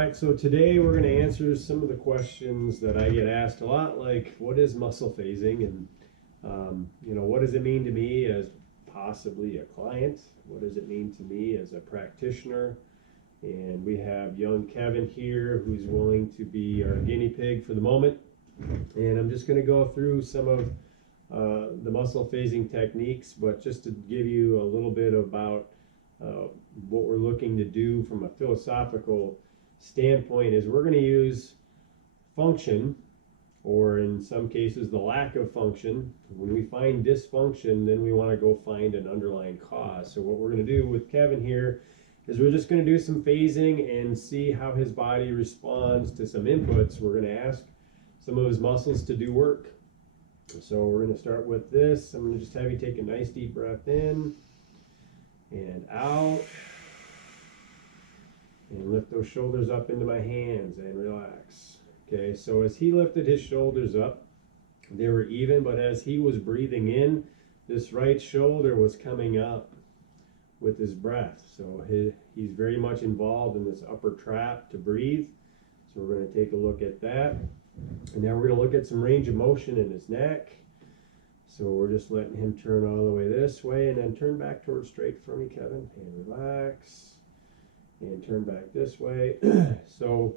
right, so today we're going to answer some of the questions that I get asked a lot, like what is muscle phasing, and what does it mean to me as possibly a client? What does it mean to me as a practitioner? And we have young Kevin here who's willing to be our guinea pig for the moment. And I'm just going to go through some of the muscle phasing techniques, but just to give you a little bit about what we're looking to do from a philosophical standpoint is we're going to use function, or in some cases the lack of function. When we find dysfunction, then we want to go find an underlying cause. So what we're going to do with Kevin here is we're just going to do some phasing and see how his body responds to some inputs. We're going to ask some of his muscles to do work. So we're going to start with this. I'm going to just have you take a nice deep breath in and out, and lift those shoulders up into my hands and relax. Okay, so as he lifted his shoulders up, they were even, but as he was breathing in, this right shoulder was coming up with his breath. So he's very much involved in this upper trap to breathe. So we're going to take a look at that. And now we're going to look at some range of motion in his neck. So we're just letting him turn all the way this way, and then turn back towards straight for me, Kevin, and relax, and turn back this way. So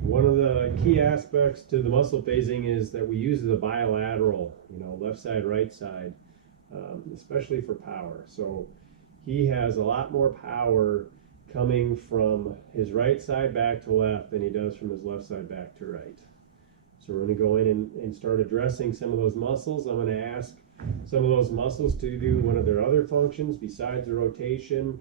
one of the key aspects to the muscle phasing is that we use the bilateral, left side, right side, especially for power. So he has a lot more power coming from his right side back to left than he does from his left side back to right. So we're going to go in and start addressing some of those muscles. I'm going to ask some of those muscles to do one of their other functions besides the rotation,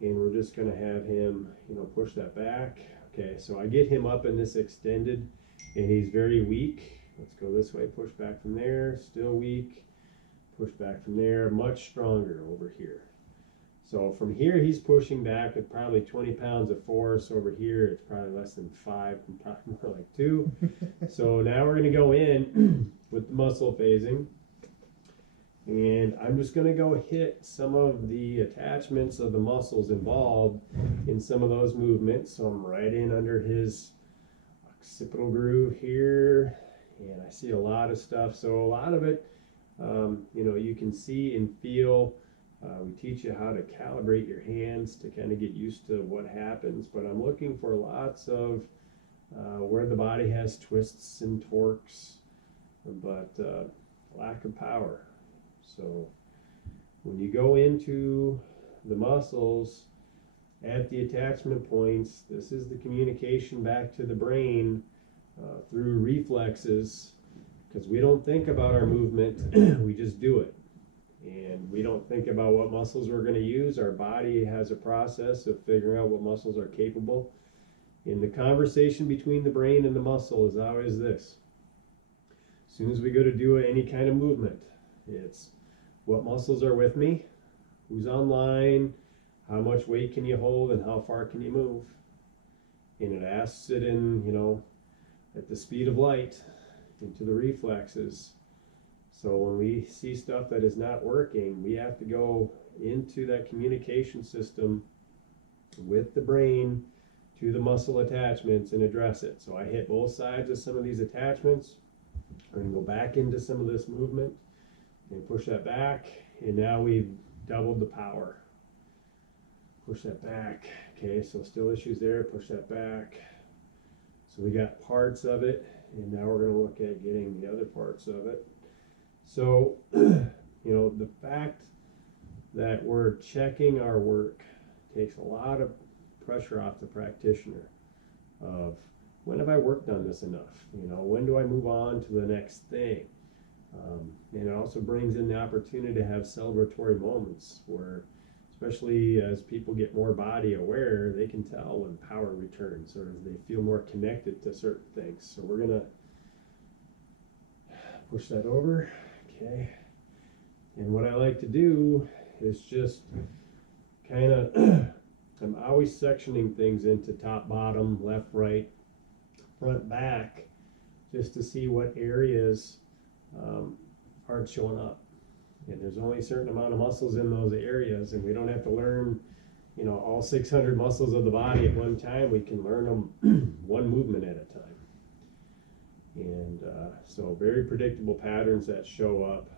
and we're just going to have him, push that back. Okay, so I get him up in this extended, and he's very weak. Let's go this way, push back from there, still weak, push back from there, much stronger over here. So from here, he's pushing back with probably 20 pounds of force. Over here, it's probably less than 5, probably more like 2. So now we're going to go in with the muscle phasing. And I'm just going to go hit some of the attachments of the muscles involved in some of those movements. So I'm right in under his occipital groove here. And I see a lot of stuff. So a lot of it, you can see and feel. We teach you how to calibrate your hands to kind of get used to what happens, but I'm looking for lots of where the body has twists and torques, but lack of power. So when you go into the muscles at the attachment points, this is the communication back to the brain through reflexes, because we don't think about our movement, we just do it. And we don't think about what muscles we're going to use. Our body has a process of figuring out what muscles are capable. And the conversation between the brain and the muscle is always this. As soon as we go to do any kind of movement, it's what muscles are with me, who's online, how much weight can you hold, and how far can you move. And it asks it in, at the speed of light, into the reflexes. So when we see stuff that is not working, we have to go into that communication system with the brain to the muscle attachments and address it. So I hit both sides of some of these attachments. We're going to go back into some of this movement and push that back. And now we've doubled the power. Push that back. Okay, so still issues there. Push that back. So we got parts of it. And now we're going to look at getting the other parts of it. So, the fact that we're checking our work takes a lot of pressure off the practitioner of, when have I worked on this enough? When do I move on to the next thing? And it also brings in the opportunity to have celebratory moments where, especially as people get more body aware, they can tell when power returns, or they feel more connected to certain things. So we're going to push that over. Okay, and what I like to do is just kind of, I'm always sectioning things into top, bottom, left, right, front, back, just to see what areas aren't showing up. And there's only a certain amount of muscles in those areas, and we don't have to learn, all 600 muscles of the body at one time. We can learn them one movement at a time. And so very predictable patterns that show up.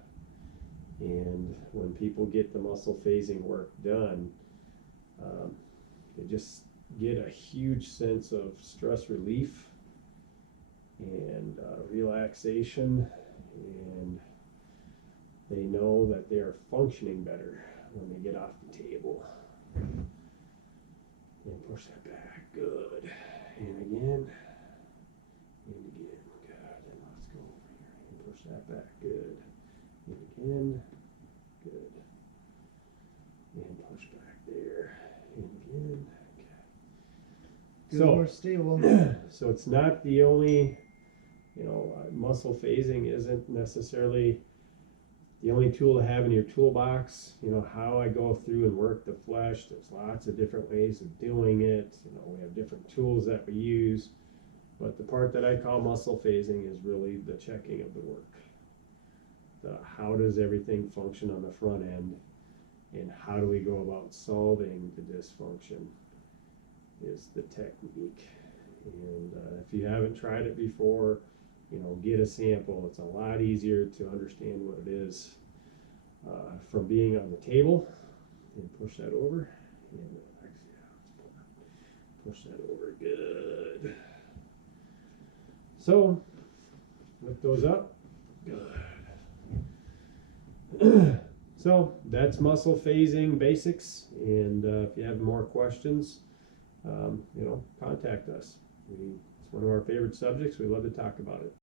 And when people get the muscle phasing work done, they just get a huge sense of stress relief and relaxation, and they know that they are functioning better when they get off the table. And push that back, good. And again, and again, good. And let's go over here and push that back, good. And again, good. And push back there, and again, Good, so more stable. So it's not the only, muscle phasing isn't necessarily the only tool to have in your toolbox. How I go through and work the flesh, there's lots of different ways of doing it. We have different tools that we use, but the part that I call muscle phasing is really the checking of the work. How does everything function on the front end, and how do we go about solving the dysfunction is the technique. And if you haven't tried it before, get a sample. It's a lot easier to understand what it is from being on the table. And push that over, and push that over, good. So lift those up, good. So that's muscle phasing basics, and if you have more questions, contact us. It's one of our favorite subjects. We love to talk about it.